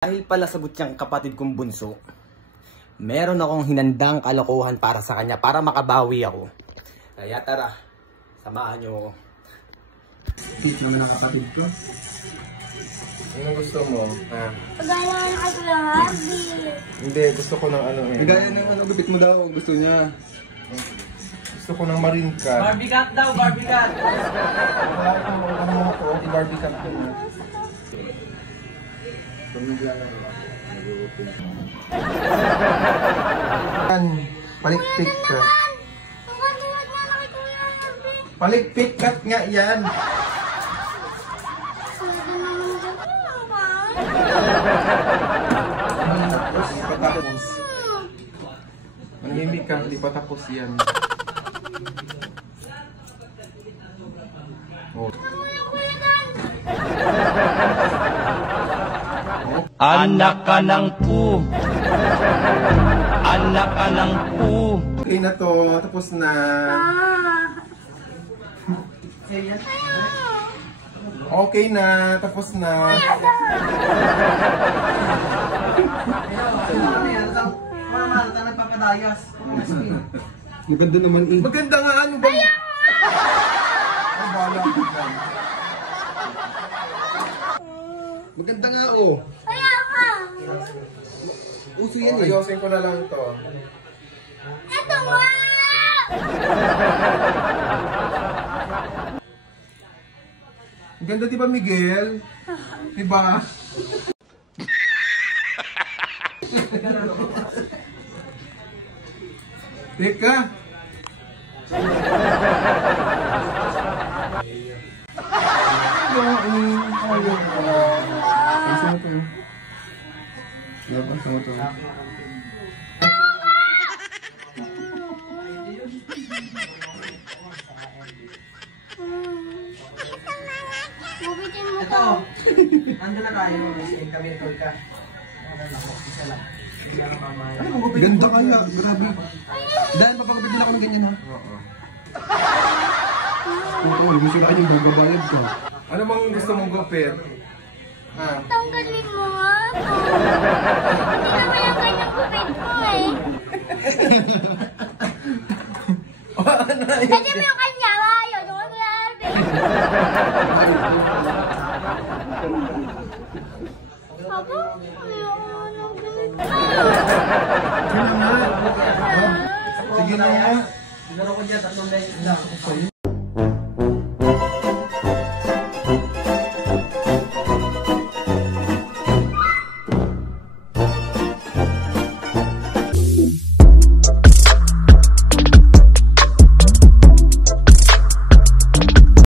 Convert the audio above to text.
Dahil pala sagot niyang kapatid kong bunso, meron akong hinandang kalokohan para sa kanya para makabawi ako. Kaya tara, samahan niyo ako. Sweet naman ang kapatid ko. Ano gusto mo? Ha? Pagaya na kay Kuya Harvey. Hindi, gusto ko ng ano eh. Gaya ng ano, gupit mo daw, gusto niya. Gusto ko ng marine cat. Barbie cat daw, Barbie cat! Ano mo ko? I-Barbie cat ko na. Yan, palikpik ka. Pagkatuwag na kay Kuya Harvey. Palikpik cat nga yan. Pwede naman dyan ba? Patapos. Manahimik ka, di pa tapos yan. Oh. Anak ka ng pu. Anak ka ng pu. Okay na to, tapos na. Okay na, tapos na. Maganda naman eh. Maganda nga, ano ba? Ay, bahala ka dyan. Maganda nga oh. Kaya ka. Uso yan eh. Ayosin ko na lang to. Eto nga! Ang ganda di ba, Miguel? Diba? Teka. Sama to. Dapat sama to. Gupitin mo to. Ando na tayo, kami ito ka. Isa lang. Ganda kaya, grabe. Dahil papagupit din ako ng ganyan ha. Oo. Oo, gusto na kanyang magbabayad ka. Ano bang gusto mong gupit? Ha? Tanggalin mo nga to. Hindi naman yung kanyang gupit mo eh. Pwede mo yung kanya. Ayaw. Doon Kuya Harvey. Papa, ayoko ng ganito. Sige na nga. Sige na nga. Siguro ko dyan, tatlong beses lang.